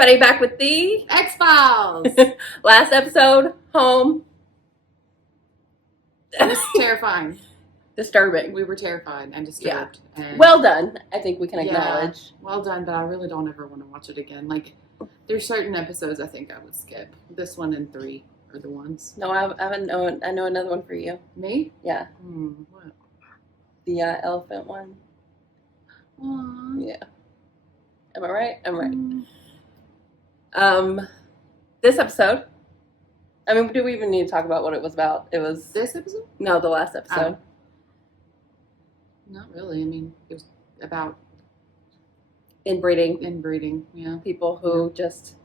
everybody, back with the X-Files. last episode, home. It's terrifying. Disturbing. We were terrified and disturbed. Yeah. And Well done, I think we can acknowledge. Well done, but I really don't ever want to watch it again. Like, there's certain episodes I think I would skip. This one and 3 are the ones. No, I know another one for you. Me? Yeah. What? The elephant one. Aww. Yeah. Am I right? I'm right. This episode. I mean, do we even need to talk about what it was about? It was This episode? No, the last episode. Not really. I mean, it was about Inbreeding. Yeah. People who just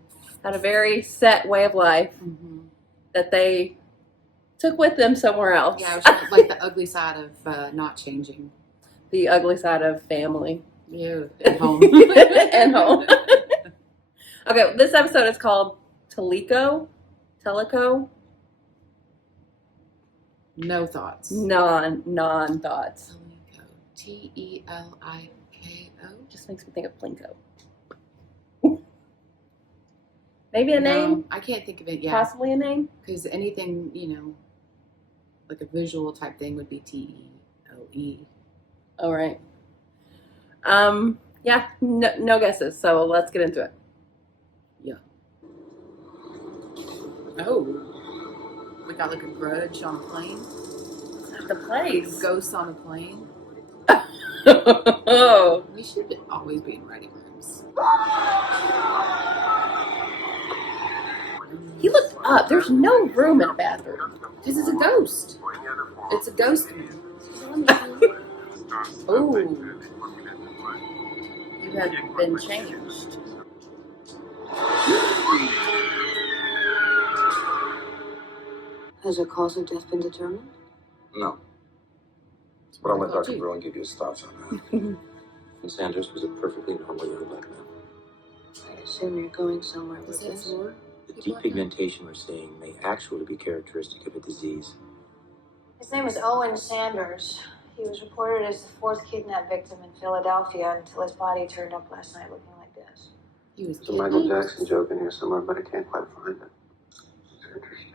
had a very set way of life that they took with them somewhere else. Yeah, it was like the ugly side of not changing. The ugly side of family. Yeah, and home. And home. Okay, this episode is called Teliko. No thoughts. Non-thoughts. Teliko. Just makes me think of Plinko. Maybe a name? I can't think of it yet. Possibly a name? Because anything, like a visual type thing would be TEOE. All right. Yeah, no guesses, so let's get into it. Yeah. Oh. We got like a grudge on a plane. Is that the place? Ghosts on a plane. Oh. We should always be in writing rooms. He looked up. There's no room in a bathroom. Because it's a ghost. It's a ghost man. Oh. You have been changed. Has a cause of death been determined? No. But I'll let Dr. Bruin give you his thoughts on that. And Sanders was a perfectly normal young black man. I assume you're going somewhere with Is that this. Lord? The depigmentation we're seeing may actually be characteristic of a disease. His name was Owen Sanders. He was reported as the 4th kidnap victim in Philadelphia until his body turned up last night looking like this. He was There's a Michael Jackson joke in here somewhere, but I can't quite find it. It's interesting.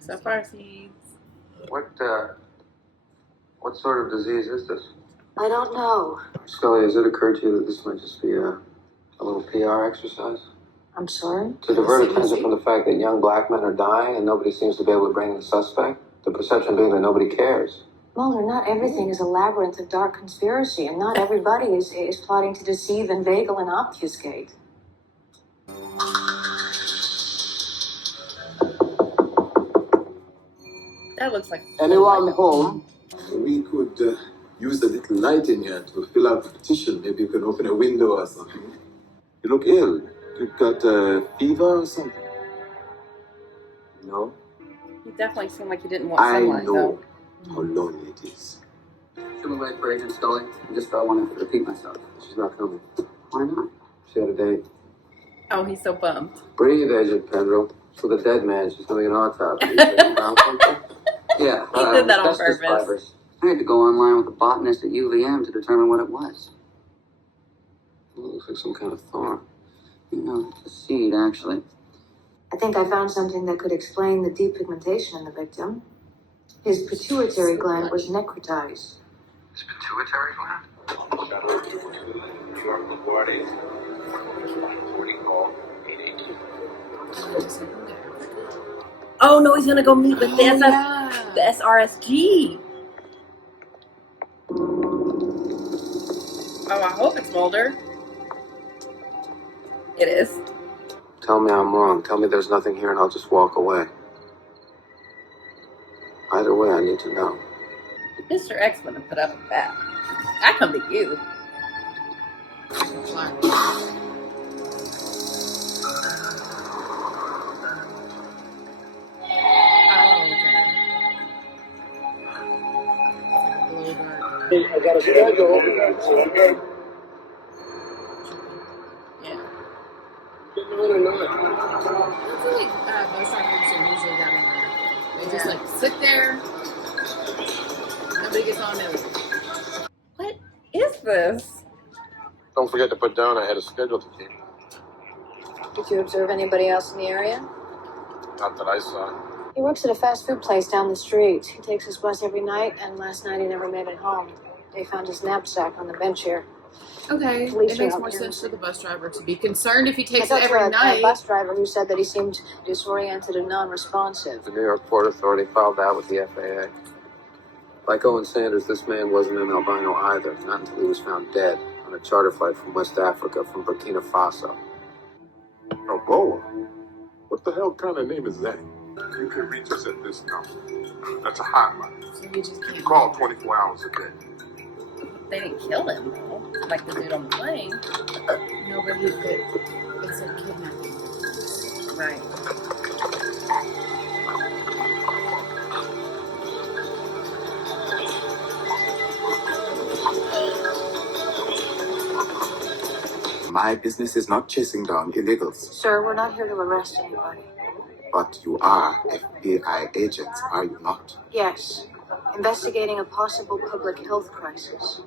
So far, he's... What sort of disease is this? I don't know. Scully, has it occurred to you that this might just be a little PR exercise? I'm sorry? To divert attention from the fact that young black men are dying and nobody seems to be able to bring in a suspect? The perception being that nobody cares. Mulder, not everything is a labyrinth of dark conspiracy, and not everybody is plotting to deceive, inveigle, and obfuscate. That looks like... Anyone home? We could use the little light in here to fill out the petition. Maybe you can open a window or something. You look ill. You've got fever or something? No? He definitely seemed like he didn't want sunlight, though. How lonely it is. Should we wait for Agent Scully? I just wanted to repeat myself. She's not coming. Why not? She had a date. Oh, he's so bummed. Breathe, Agent Pendrell. It's for the dead man. She's doing an autopsy. Yeah. He did that on asbestos purpose. fibers. I had to go online with a botanist at UVM to determine what it was. Well, it looks like some kind of thorn. It's a seed, actually. I think I found something that could explain the depigmentation in the victim. His pituitary gland was necrotized. His pituitary gland? Oh, no, he's going to go meet with the SRSG. Oh, I hope it's Mulder. It is. Tell me I'm wrong. Tell me there's nothing here and I'll just walk away. Either way, I need to know. Mr. X wouldn't put up with that. I come to you. I got a schedule. Yeah. I feel like most actors are usually down in there. They just like sit there. Nobody gets on there. What is this? Don't forget to put down I had a schedule to keep. Did you observe anybody else in the area? Not that I saw. He works at a fast food place down the street. He takes his bus every night, and last night he never made it home. They found his knapsack on the bench here. Okay, Police it are makes out more here. sense for the bus driver to be concerned if he I takes it talked to every a night. bus driver who said that he seemed disoriented and non-responsive. The New York Port Authority filed that with the FAA. Like Owen Sanders, this man wasn't an albino either, not until he was found dead on a charter flight from West Africa, from Burkina Faso. Oh, Boa? What the hell kind of name is that? You can reach us at this number. That's a hotline. So we just can't Call 24 hours a day. They didn't kill him, though. Like the dude on the plane. No, but he could. It's a kidnapping. Right. My business is not chasing down illegals, Sir, we're not here to arrest anybody. but you are FBI agents, are you not? Yes, investigating a possible public health crisis.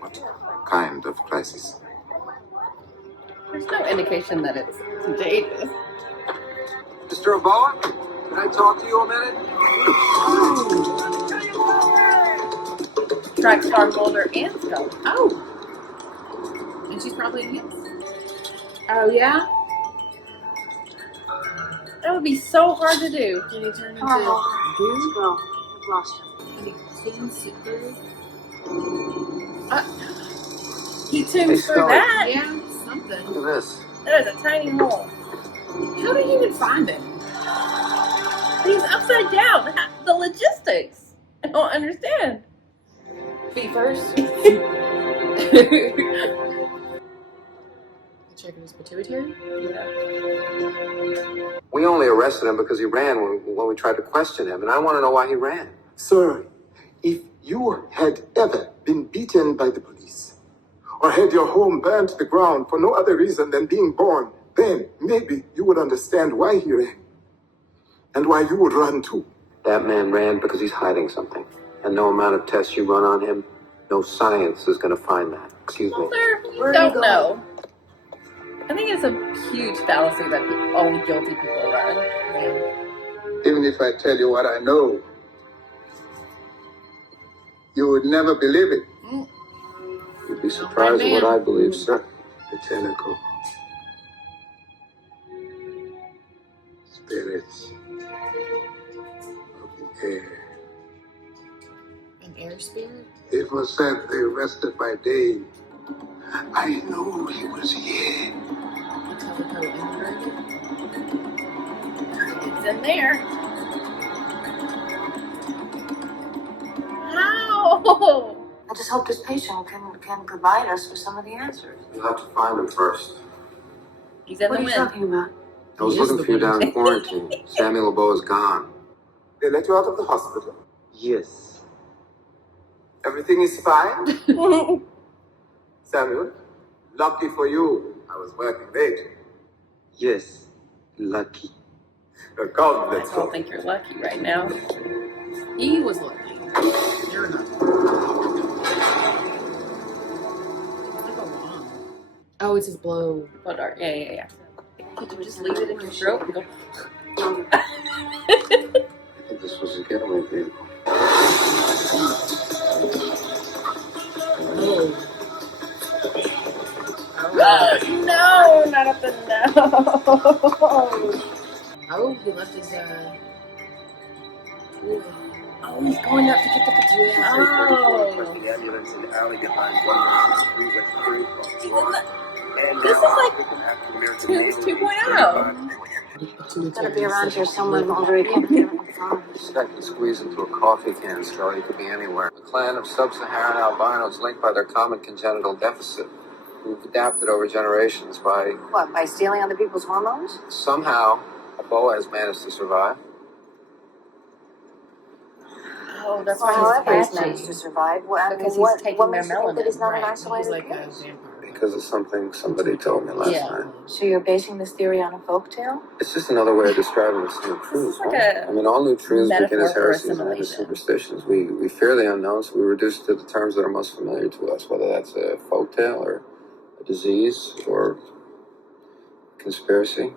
What kind of crisis? There's no indication that it's contagious. Mr. Oboa, can I talk to you a minute? Track star Mulder and Scully. Oh! And she's probably in heels. Oh, yeah? That would be so hard to do. Did he turn into Come on, goo? let's go. We've lost him. Did he clean super? He tuned Hey, through Scully. that. Yeah, something. Look at this. That is a tiny hole. How did you even find him? He's upside down. The logistics. I don't understand. Feet first. Checking his pituitary? Yeah. We only arrested him because he ran when we tried to question him, and I want to know why he ran. Sir, if you had ever been beaten by the police, or had your home burned to the ground for no other reason than being born, then maybe you would understand why he ran. And why you would run too. That man ran because he's hiding something. And no amount of tests you run on him, no science is going to find that. Excuse me. Mulder, you Where are you don't going? know. I think it's a huge fallacy that only guilty people run. Even if I tell you what I know, you would never believe it. You'd be surprised at what I believe, sir. The Teliko. Spirits of the air. An air spirit? It was said they rested by day. I knew he was here. Teliko inverted? It's in there. How? I just hope this patient can provide us with some of the answers. You'll have to find him first. He's in What the are you wind. talking about? I was looking for you down in quarantine. Samuel Oboa's gone. They let you out of the hospital? Yes. Everything is fine? Samuel, lucky for you. I was working late. Yes. Lucky. Come, I let's don't go. think you're lucky right now. He was lucky. You're not. It's like a wand. Oh, it's his blow. Blood art. Yeah. Could you just leave it in your throat and go? I think this was his getaway vehicle. Oh. No, not up in nose. Oh, he left his, Oh, he's going up to get the potato. Oh. The ambulance in the alley behind one man's street with three This is like Tunes 2.0. Gotta be around here somewhere, Mulder. He can't be here on the phone. This guy can squeeze into a coffee can, Scully. It could be anywhere. A clan of sub-Saharan albinos linked by their common congenital deficit, who've adapted over generations by... What, by stealing other people's hormones? Somehow, Oboa has managed to survive. Oh, that's Well, why however he's he's managed patchy. to survive. Well, Because what, he's taking what their makes you think that he's melanin, not right. an he's isolated like a case? vampire. Because of something somebody told me last Yeah. night. So you're basing this theory on a folktale? It's just another way of describing the same truths. like right? a I mean, all new truths begin metaphor as for heresies and end as assimilation. superstitions. We fear the unknown, so we reduce it to the terms that are most familiar to us, whether that's a folktale or a A disease or conspiracy?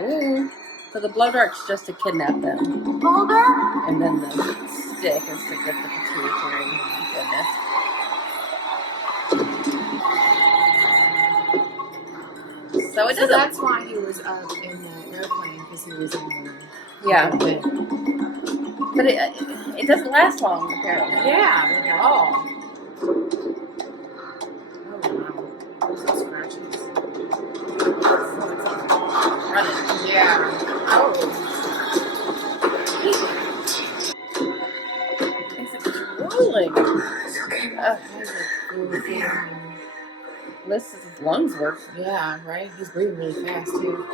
Ooh. So the blow dart's just to kidnap them. Mulder? And then the stick is to get the pituitary. Goodness. So it So doesn't. that's why he was up in the airplane, because he was in the Yeah. bed. But it doesn't last long, apparently. Yeah, like at all. Oh wow. Those are scratches. Running. Yeah. Oh. It's rolling. This is his lungs work. Yeah, right? He's breathing really fast too.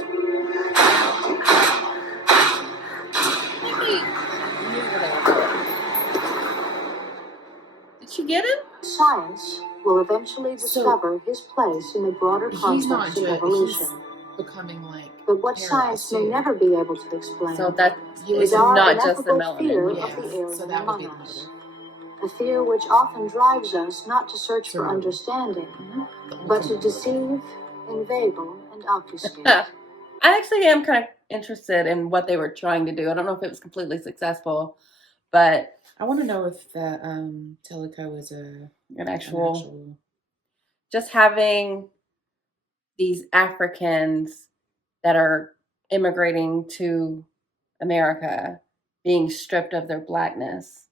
Did she get him? Science will eventually discover his place in the broader He's not context of good. evolution. He's becoming like. But what science may never be able to explain So that He is was is our not just the ineffable fear melanin. of the alien so that would be among the us. mother. A fear which often drives us not to search for understanding, but to deceive, inveigle, and obfuscate. I actually am kind of interested in what they were trying to do. I don't know if it was completely successful, but I want to know if the Teliko is an actual just having these Africans that are immigrating to America being stripped of their blackness.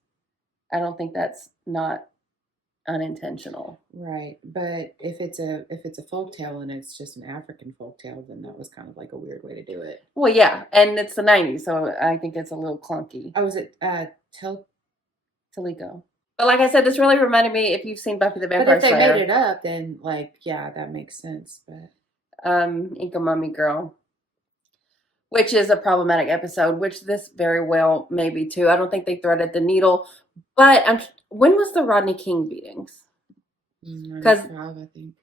I don't think that's not unintentional. Right, but if it's a folktale and it's just an African folktale, then that was kind of like a weird way to do it. Well, yeah, and it's the 90s, so I think it's a little clunky. Oh, is it Teliko? But like I said, this really reminded me, if you've seen Buffy the Vampire Slayer. But if they made it up, then like, yeah, that makes sense. But Inca Mummy Girl, which is a problematic episode, which this very well may be too. I don't think they threaded the needle, but when was the Rodney King beatings? Because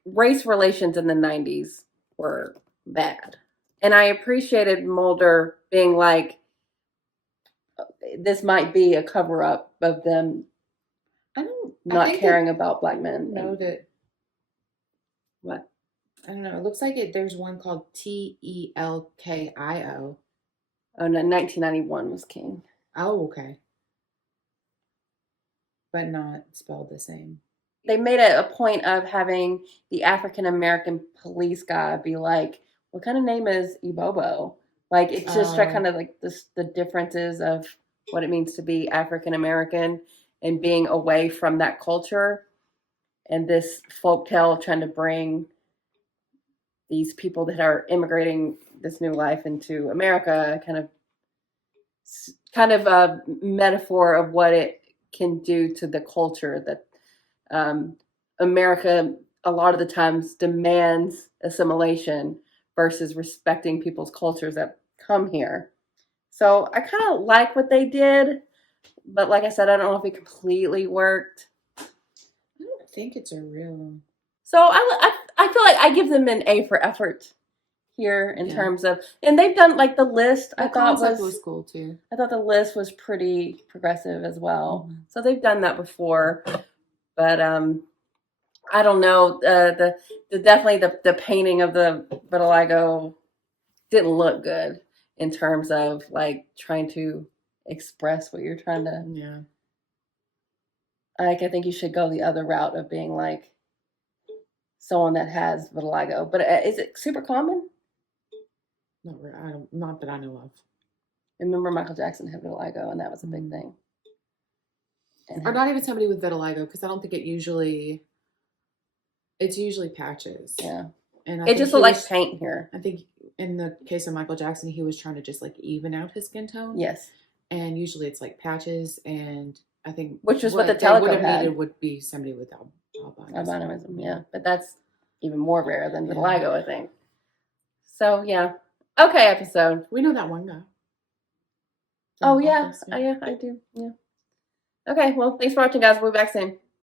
race relations in the 90s were bad. And I appreciated Mulder being like, this might be a cover-up of them not caring about black men. Know that. What? I don't know. It looks like there's one called Telkio. Oh, no, 1991 was King. Oh, okay. But not spelled the same. They made it a point of having the African-American police guy be like, what kind of name is Ibobo? Like, it's just kind of like the differences of what it means to be African-American and being away from that culture. And this folktale trying to bring these people that are immigrating this new life into America, kind of a metaphor of what it can do to the culture that America a lot of the times demands assimilation versus respecting people's cultures that come here. So I kind of like what they did, but like I said, I don't know if it completely worked. I don't think it's a real. So I feel like I give them an A for effort here in terms of, and they've done like the list. The concept was cool too. I thought the list was pretty progressive as well. Mm-hmm. So they've done that before, but I don't know. The definitely the painting of the vitiligo didn't look good in terms of like trying to express what you're trying to. Yeah. Like I think you should go the other route of being like someone that has vitiligo. But is it super common? Not that I know of. Remember Michael Jackson had vitiligo, and that was a big thing. Or not even somebody with vitiligo, because I don't think it's usually patches. Yeah. And it just looked like paint here. I think in the case of Michael Jackson, he was trying to just like even out his skin tone. Yes. And usually it's like patches, and I think which is what the Teliko would have had. needed would be somebody with albinism. Yeah, but that's even more rare than vitiligo, I think. So yeah, okay, episode. We know that one guy. Oh yeah, I do. Yeah. Okay, well, thanks for watching, guys. We'll be back soon.